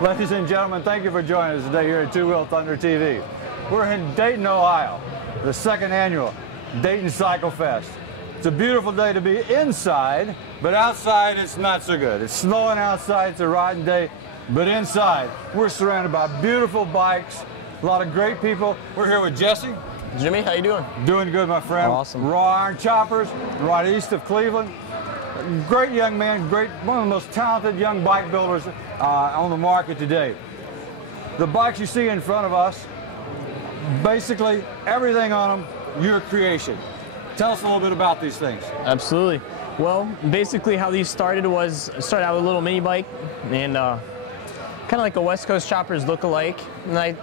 Ladies and gentlemen, thank you for joining us today here at Two Wheel Thunder TV. We're in Dayton, Ohio, the second annual Dayton Cycle Fest. It's a beautiful day to be inside, but outside it's not so good. It's snowing outside, it's a riding day, but inside we're surrounded by beautiful bikes, a lot of great people. We're here with Jesse. Jimmy, how you doing? Doing good, my friend. Awesome. Raw Iron Choppers, right east of Cleveland. Great young man, one of the most talented young bike builders on the market today. The bikes you see in front of us, basically everything on them, your creation. Tell us a little bit about these things. Absolutely. Well, basically how these started was, started out with a little mini bike and kind of like a West Coast Choppers look-alike. And I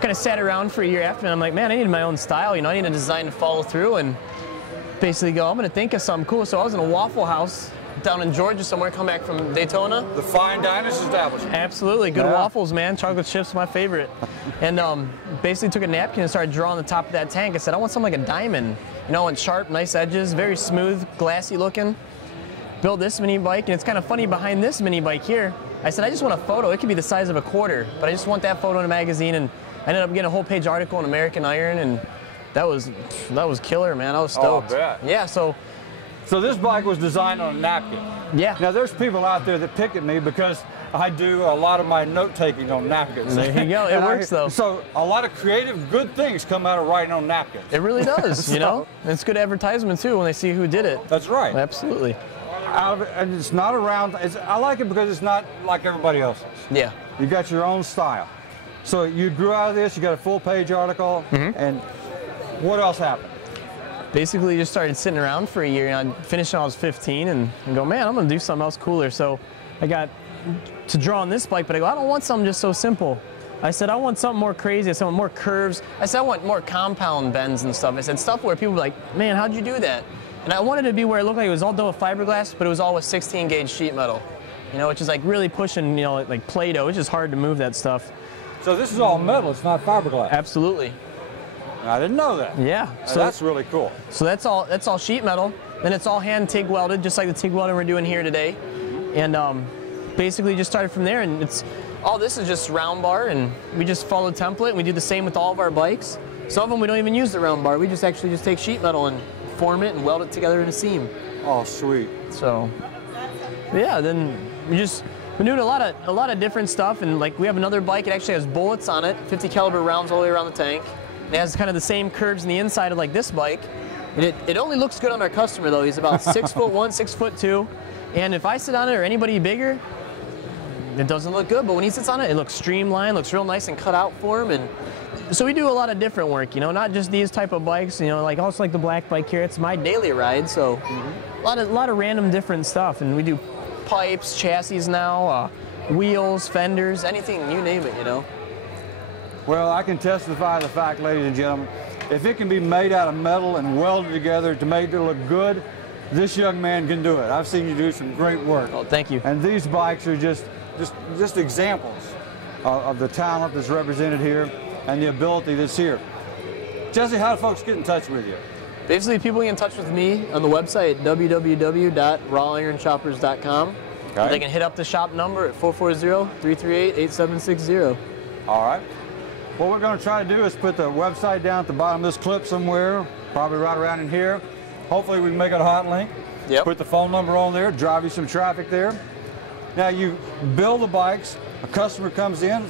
kind of sat around for a year after and I'm like, man, I need my own style. You know, I need a design to follow through and basically go, I'm going to think of something cool. So I was in a Waffle House down in Georgia somewhere, come back from Daytona. The fine diners establishment. Absolutely. Good waffles, man. Chocolate chips, my favorite. And basically took a napkin and started drawing the top of that tank. I said, I want something like a diamond. You know, and sharp, nice edges, very smooth, glassy looking. Built this mini bike, and it's kind of funny, behind this mini bike here, I said, I just want a photo. It could be the size of a quarter, but I just want that photo in a magazine, and I ended up getting a whole page article in American Iron, and that was killer, man. I was stoked. Oh, I bet. Yeah, so this bike was designed on a napkin. Yeah. Now there's people out there that pick at me because I do a lot of my note taking on napkins. There you go. It works though. So a lot of creative good things come out of writing on napkins. It really does, you know? And it's good advertisement too when they see who did it. That's right. Absolutely. And it's not around, I like it because it's not like everybody else's. Yeah. You got your own style. So you grew out of this, you got a full page article, and what else happened? Basically just started sitting around for a year, and I finished when I was 15 and go, man, I'm gonna do something else cooler. So I got to draw on this bike, but I go, I don't want something just so simple. I said, I want something more crazy, I said, I want more curves. I said, I want more compound bends and stuff. I said, stuff where people were like, man, how'd you do that? And I wanted it to be where it looked like it was all done with fiberglass, but it was all with 16 gauge sheet metal. You know, which is like really pushing, you know, like Play-Doh. It's just hard to move that stuff. So this is all metal, it's not fiberglass? Absolutely. I didn't know that. Yeah. So that's really cool. So that's all sheet metal. Then it's all hand TIG welded, just like the TIG welding we're doing here today. And basically just started from there, and all this is just round bar, and we just follow template, and we do the same with all of our bikes. Some of them we don't even use the round bar. We just actually take sheet metal and form it and weld it together in a seam. Oh, sweet. So yeah, then we're doing a lot of different stuff, and like we have another bike. It actually has bullets on it, 50 caliber rounds all the way around the tank. It has kind of the same curves in the inside of like this bike. And it only looks good on our customer though. He's about 6'1", 6'2", and if I sit on it or anybody bigger, it doesn't look good. But when he sits on it, it looks streamlined, looks real nice and cut out for him. And so we do a lot of different work, you know, not just these type of bikes. You know, like also like the black bike here. It's my daily ride, so a lot of random different stuff. And we do pipes, chassis now, wheels, fenders, anything, you name it, you know. Well, I can testify to the fact, ladies and gentlemen, if it can be made out of metal and welded together to make it look good, this young man can do it. I've seen you do some great work. Oh, thank you. And these bikes are just examples of the talent that's represented here and the ability that's here. Jesse, how do folks get in touch with you? Basically, people get in touch with me on the website, www.rawironchoppers.com. Okay. They can hit up the shop number at 440-338-8760. All right. What we're going to try to do is put the website down at the bottom of this clip somewhere, probably right around in here. Hopefully we can make it a hot link. Yep. Put the phone number on there, drive you some traffic there. Now you build the bikes, a customer comes in,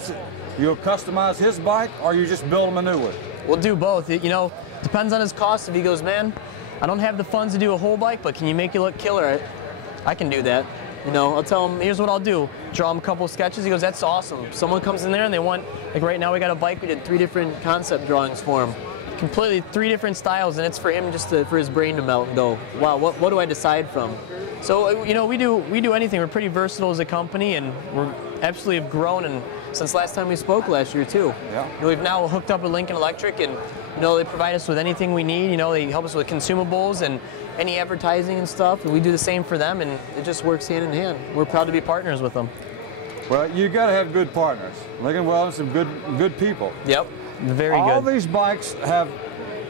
you'll customize his bike, or you just build him a new one? We'll do both. You know, depends on his cost. If he goes, man, I don't have the funds to do a whole bike, but can you make it look killer? I can do that. You know, I'll tell him, here's what I'll do. Draw him a couple sketches. He goes, that's awesome. Someone comes in there and they want, like right now we got a bike, we did 3 different concept drawings for him. Completely 3 different styles, and it's for him just for his brain to melt and go, wow, what do I decide from? So, you know, we do anything. We're pretty versatile as a company, and we're absolutely have grown and since last time we spoke last year too. Yeah. You know, we've now hooked up with Lincoln Electric, and you know, they provide us with anything we need. You know, they help us with consumables and any advertising and stuff, and we do the same for them, and it just works hand in hand. We're proud to be partners with them. Well, you got to have good partners. Lincoln Welding, some good people. Yep, very good. All these bikes have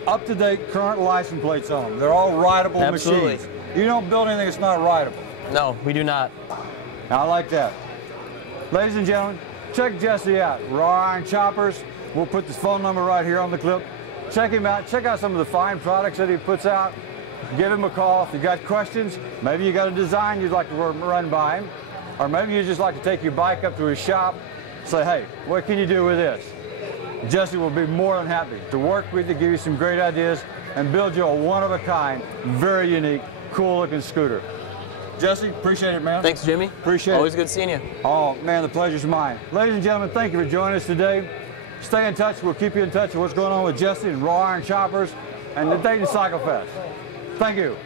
up-to-date current license plates on them. They're all rideable machines. You don't build anything that's not rideable. No, we do not. I like that. Ladies and gentlemen, check Jesse out. Raw Iron Choppers. We'll put this phone number right here on the clip. Check him out. Check out some of the fine products that he puts out. Give him a call if you got questions. Maybe you got a design you'd like to run by him. Or maybe you just like to take your bike up to his shop. Say, hey, what can you do with this? Jesse will be more than happy to work with you, give you some great ideas, and build you a one-of-a-kind, very unique, cool-looking scooter. Jesse, appreciate it, man. Thanks, Jimmy. Appreciate it. Always good seeing you. Oh, man, the pleasure's mine. Ladies and gentlemen, thank you for joining us today. Stay in touch. We'll keep you in touch with what's going on with Jesse and Raw Iron Choppers and the Dayton Cycle Fest. Thank you.